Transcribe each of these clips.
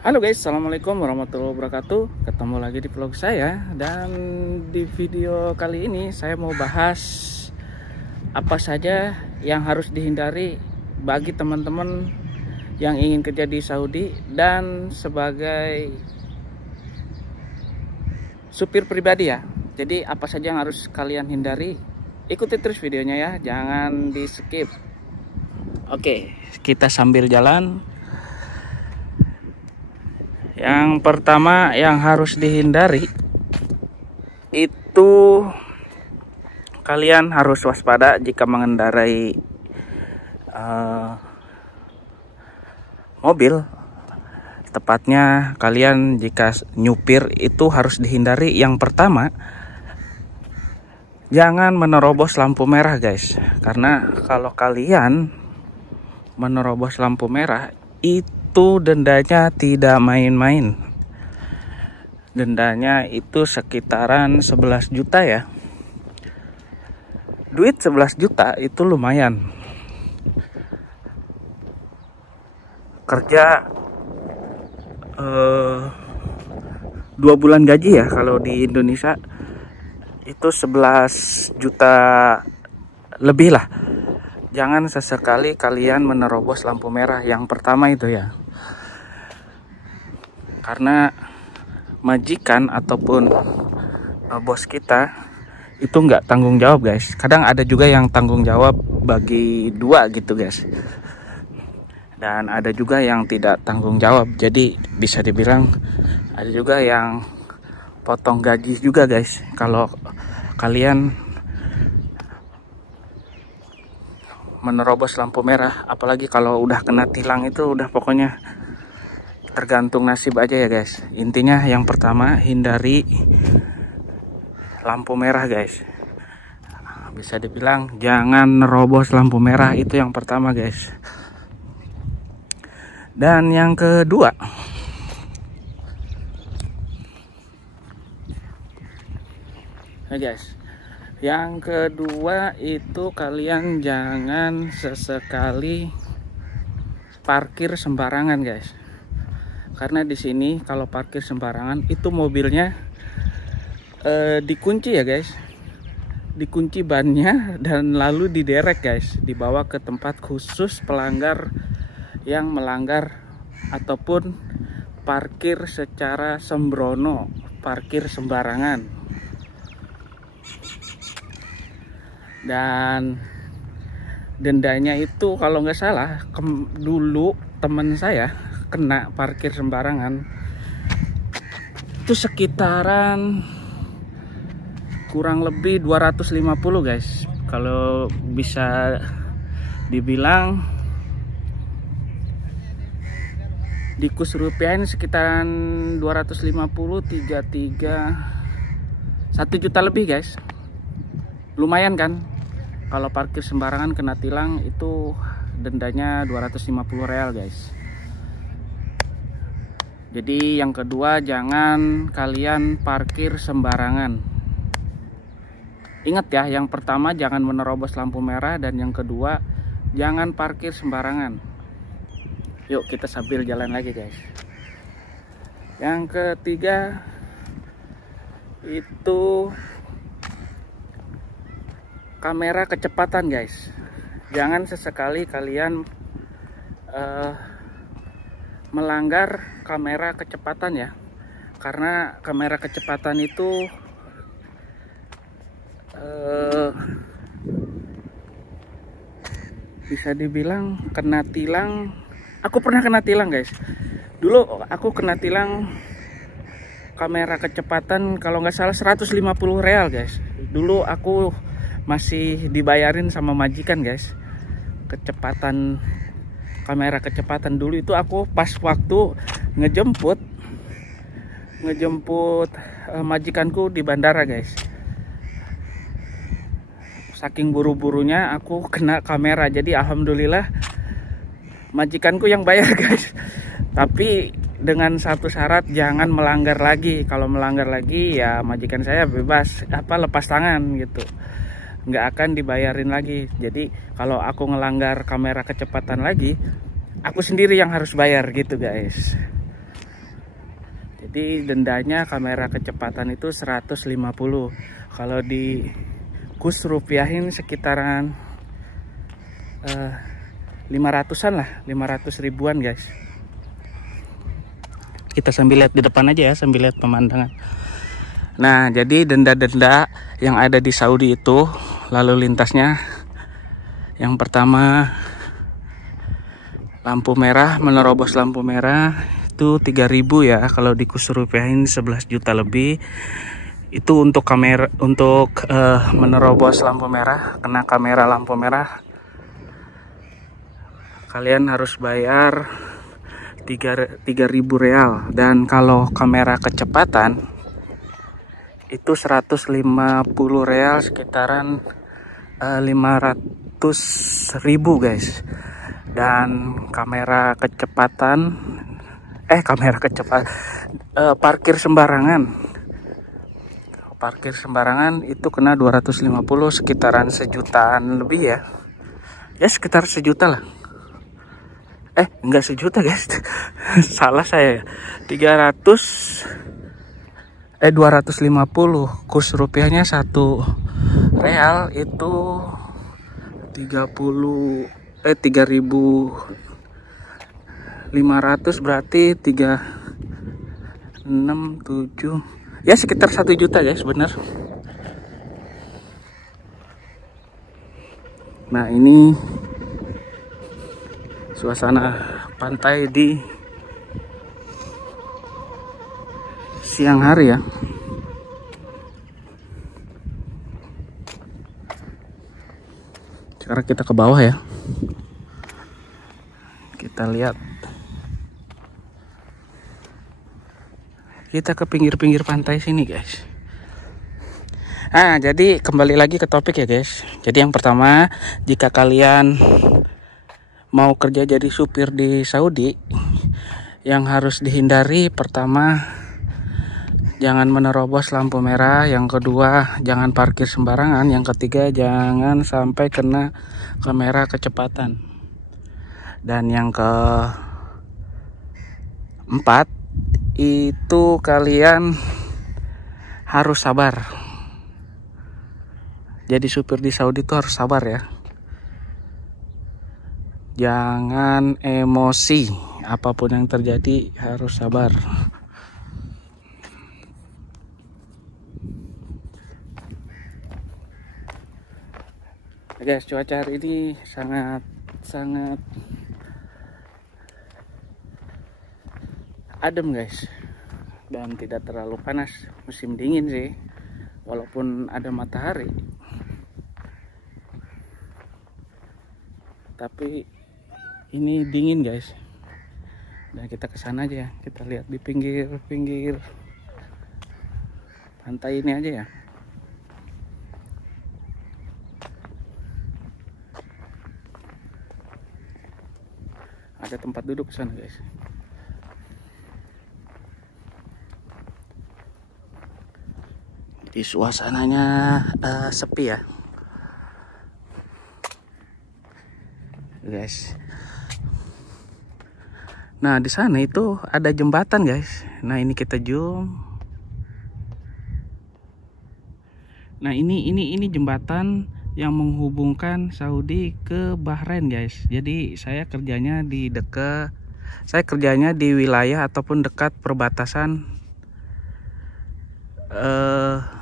Halo guys, assalamualaikum warahmatullahi wabarakatuh. Ketemu lagi di vlog saya. Dan di video kali ini saya mau bahas apa saja yang harus dihindari bagi teman-teman yang ingin kerja di Saudi dan sebagai supir pribadi ya. Jadi apa saja yang harus kalian hindari, ikuti terus videonya ya, jangan di skip. Oke, kita sambil jalan. Yang pertama yang harus dihindari itu kalian harus waspada jika mengendarai mobil. Tepatnya kalian jika nyupir itu harus dihindari. Yang pertama, jangan menerobos lampu merah guys. Karena kalau kalian menerobos lampu merah itu dendanya tidak main-main. Dendanya itu sekitaran 11 juta ya. Duit 11 juta itu lumayan. Kerja 2 bulan gaji ya kalau di Indonesia itu 11 juta lebih lah. Jangan sesekali kalian menerobos lampu merah. Yang pertama itu ya, karena majikan ataupun bos kita itu nggak tanggung jawab guys. Kadang ada juga yang tanggung jawab bagi dua gitu guys, dan ada juga yang tidak tanggung jawab. Jadi bisa dibilang ada juga yang potong gaji juga guys kalau kalian menerobos lampu merah. Apalagi kalau udah kena tilang itu udah pokoknya tergantung nasib aja ya guys. Intinya yang pertama, hindari lampu merah guys. Bisa dibilang jangan nerobos lampu merah, itu yang pertama guys. Dan yang kedua, guys, yang kedua itu kalian jangan sesekali parkir sembarangan guys. Karena di sini kalau parkir sembarangan itu mobilnya dikunci ya guys. Dikunci bannya dan lalu diderek guys, dibawa ke tempat khusus pelanggar yang melanggar ataupun parkir secara sembrono, parkir sembarangan. Dan dendanya itu kalau nggak salah dulu teman saya kena parkir sembarangan itu sekitaran kurang lebih 250 guys. Kalau bisa dibilang dikus rupiahin sekitaran 250, 33 1 juta lebih guys. Lumayan kan? Kalau parkir sembarangan kena tilang itu dendanya 250 real guys. Jadi yang kedua, jangan kalian parkir sembarangan. Ingat ya, yang pertama jangan menerobos lampu merah, dan yang kedua jangan parkir sembarangan. Yuk kita sambil jalan lagi guys. Yang ketiga itu kamera kecepatan guys. Jangan sesekali kalian melanggar kamera kecepatan ya. Karena kamera kecepatan itu bisa dibilang kena tilang. Aku pernah kena tilang guys. Dulu aku kena tilang kamera kecepatan kalau nggak salah 150 real guys. Dulu aku masih dibayarin sama majikan guys. Kecepatan, kamera kecepatan dulu itu aku pas waktu ngejemput majikanku di bandara guys. Saking buru-burunya aku kena kamera. Jadi alhamdulillah majikanku yang bayar guys. Tapi dengan satu syarat, jangan melanggar lagi. Kalau melanggar lagi ya majikan saya bebas lepas tangan gitu, nggak akan dibayarin lagi. Jadi kalau aku ngelanggar kamera kecepatan lagi, aku sendiri yang harus bayar gitu guys. Jadi dendanya kamera kecepatan itu 150. Kalau di kurs rupiahin sekitaran 500-an lah, 500 ribuan guys. Kita sambil lihat di depan aja ya, sambil lihat pemandangan. Nah, jadi denda-denda yang ada di Saudi itu lalu lintasnya, yang pertama lampu merah, menerobos lampu merah itu 3.000 ya. Kalau di kurs rupiahin 11 juta lebih. Itu untuk kamera, untuk menerobos lampu merah, kena kamera lampu merah kalian harus bayar 3.000 real. Dan kalau kamera kecepatan itu 150 real, sekitaran 500.000 guys. Dan kamera kecepatan parkir sembarangan itu kena 250, sekitaran sejutaan lebih ya. Ya sekitar sejuta lah. Enggak sejuta guys. Salah saya. 250. Kurs rupiahnya 1 real itu 3.500, berarti 367 ya, sekitar 1 juta guys, bener. Nah, ini suasana pantai di siang hari ya. Sekarang kita ke bawah ya. Kita lihat. Kita ke pinggir-pinggir pantai sini guys. Nah, jadi kembali lagi ke topik ya guys. Jadi yang pertama, jika kalian mau kerja jadi supir di Saudi, yang harus dihindari, pertama, jangan menerobos lampu merah. Yang kedua, jangan parkir sembarangan. Yang ketiga, jangan sampai kena kamera kecepatan. Dan yang keempat, itu kalian harus sabar. Jadi supir di Saudi itu harus sabar ya. Jangan emosi, apapun yang terjadi harus sabar. Guys, cuaca hari ini sangat adem guys, dan tidak terlalu panas. Musim dingin sih, walaupun ada matahari, tapi ini dingin guys. Dan kita kesana aja ya, kita lihat di pinggir pantai ini aja ya. Ada tempat duduk sana guys. Di suasananya sepi ya guys. Nah, di sana itu ada jembatan guys. Nah, ini kita zoom. Nah, ini jembatan yang menghubungkan Saudi ke Bahrain guys. Jadi saya kerjanya di wilayah ataupun dekat perbatasan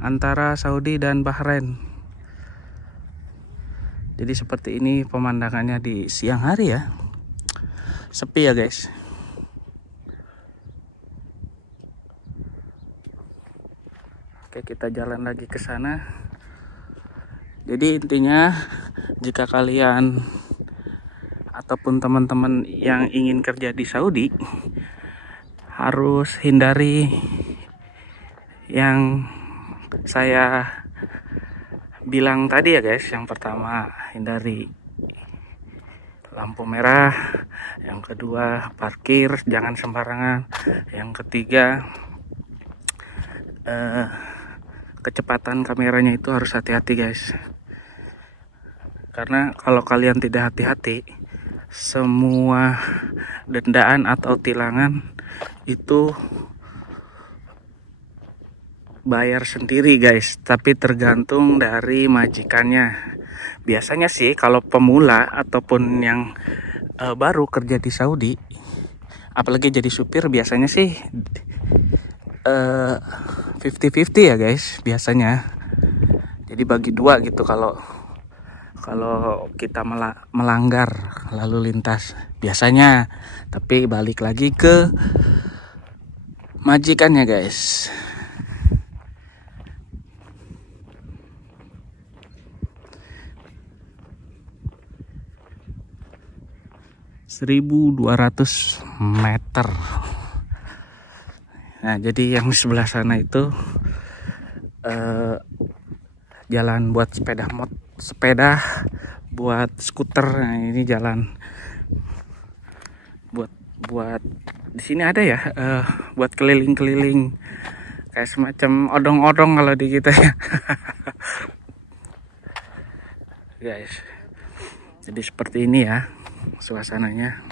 antara Saudi dan Bahrain. Jadi seperti ini pemandangannya di siang hari ya. Sepi ya guys. Oke, kita jalan lagi ke sana. Jadi intinya, jika kalian ataupun teman-teman yang ingin kerja di Saudi, harus hindari yang saya bilang tadi ya guys. Yang pertama, hindari lampu merah. Yang kedua, parkir jangan sembarangan. Yang ketiga, kecepatan kameranya itu harus hati-hati guys. Karena kalau kalian tidak hati-hati, semua dendaan atau tilangan itu bayar sendiri guys, tapi tergantung dari majikannya. Biasanya sih kalau pemula ataupun yang baru kerja di Saudi, apalagi jadi supir, biasanya sih 50-50 ya guys biasanya. Jadi bagi dua gitu kalau kita melanggar lalu lintas biasanya. Tapi balik lagi ke majikannya guys. (1.200 meter). Nah, jadi yang di sebelah sana itu jalan buat sepeda, buat skuter. Nah, ini jalan buat di sini ada ya, buat keliling-keliling kayak semacam odong-odong kalau di kita ya. Guys, jadi seperti ini ya suasananya.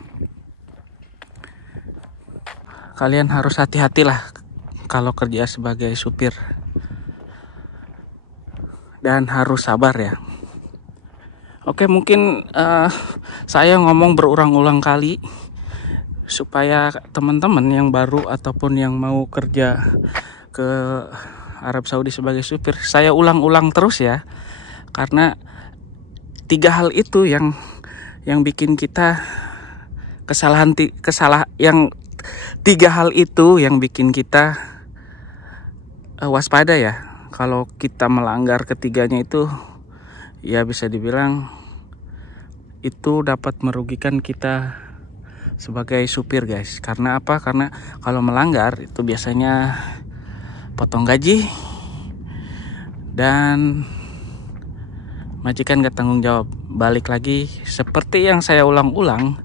Kalian harus hati-hatilah kalau kerja sebagai supir, dan harus sabar ya. Oke, mungkin saya ngomong berulang-ulang kali supaya teman-teman yang baru ataupun yang mau kerja ke Arab Saudi sebagai supir, saya ulang-ulang terus ya, karena 3 hal itu yang bikin kita tiga hal itu yang bikin kita waspada ya. Kalau kita melanggar ketiganya itu, ya bisa dibilang itu dapat merugikan kita sebagai supir guys. Karena apa? Karena kalau melanggar itu biasanya potong gaji dan majikan gak tanggung jawab. Balik lagi seperti yang saya ulang-ulang,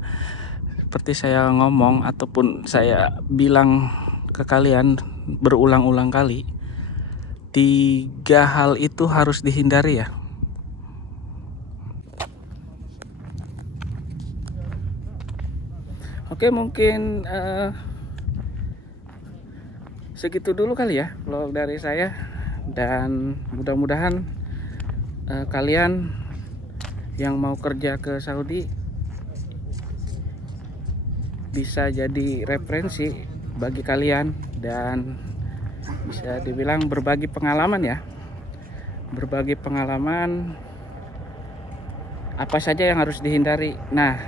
seperti saya ngomong ataupun saya bilang ke kalian berulang-ulang kali, 3 hal itu harus dihindari ya. Oke, mungkin segitu dulu kali ya vlog dari saya, dan mudah-mudahan kalian yang mau kerja ke Saudi bisa jadi referensi bagi kalian, dan bisa dibilang berbagi pengalaman ya. Berbagi pengalaman apa saja yang harus dihindari. Nah,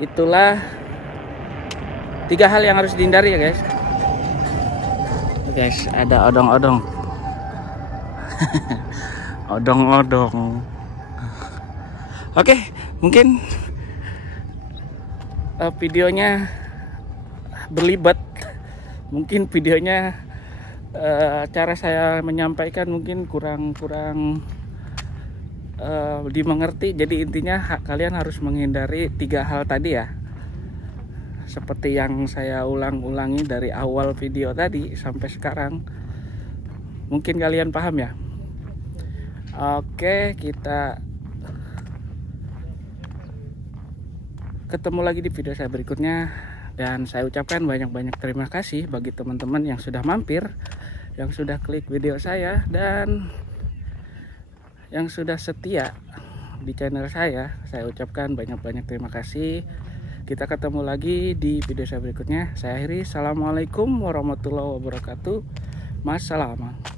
itulah 3 hal yang harus dihindari ya guys. Guys, ada odong-odong. Odong-odong. Oke, mungkin videonya berlibat. Mungkin videonya cara saya menyampaikan mungkin kurang dimengerti. Jadi intinya kalian harus menghindari 3 hal tadi ya, seperti yang saya ulang-ulangi dari awal video tadi sampai sekarang. Mungkin kalian paham ya. Oke, kita ketemu lagi di video saya berikutnya, dan saya ucapkan banyak-banyak terima kasih bagi teman-teman yang sudah mampir, yang sudah klik video saya, dan yang sudah setia di channel saya. Saya ucapkan banyak-banyak terima kasih. Kita ketemu lagi di video saya berikutnya. Saya akhiri. Assalamualaikum warahmatullahi wabarakatuh. Masalamah.